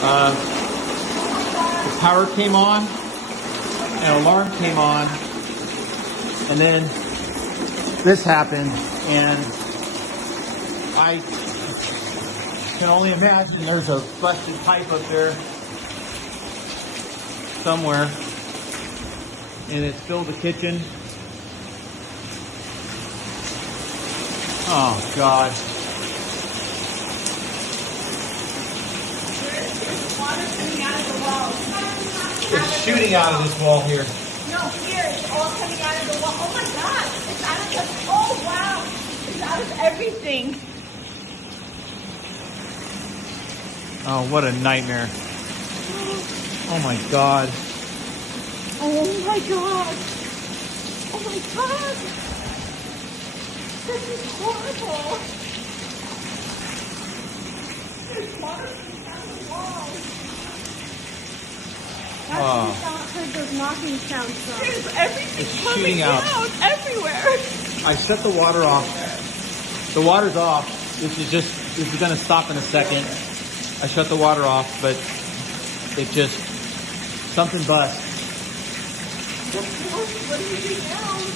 The power came on, an alarm came on, and then this happened, and I can only imagine there's a busted pipe up there somewhere, and it's filled the kitchen. Oh God. It's shooting out of this wall here. No, here, it's all coming out of the wall. Oh my God, it's out of the, oh wow, it's out of everything. Oh, what a nightmare. Oh my God. Oh my God. Oh my God. This is horrible. There's water coming out of the wall. That's what we heard those knocking sounds from. There's everything It's coming shooting out. everywhere. I shut the water off. The water's off. This is gonna stop in a second. I shut the water off, but it just, something bust. What do we do now?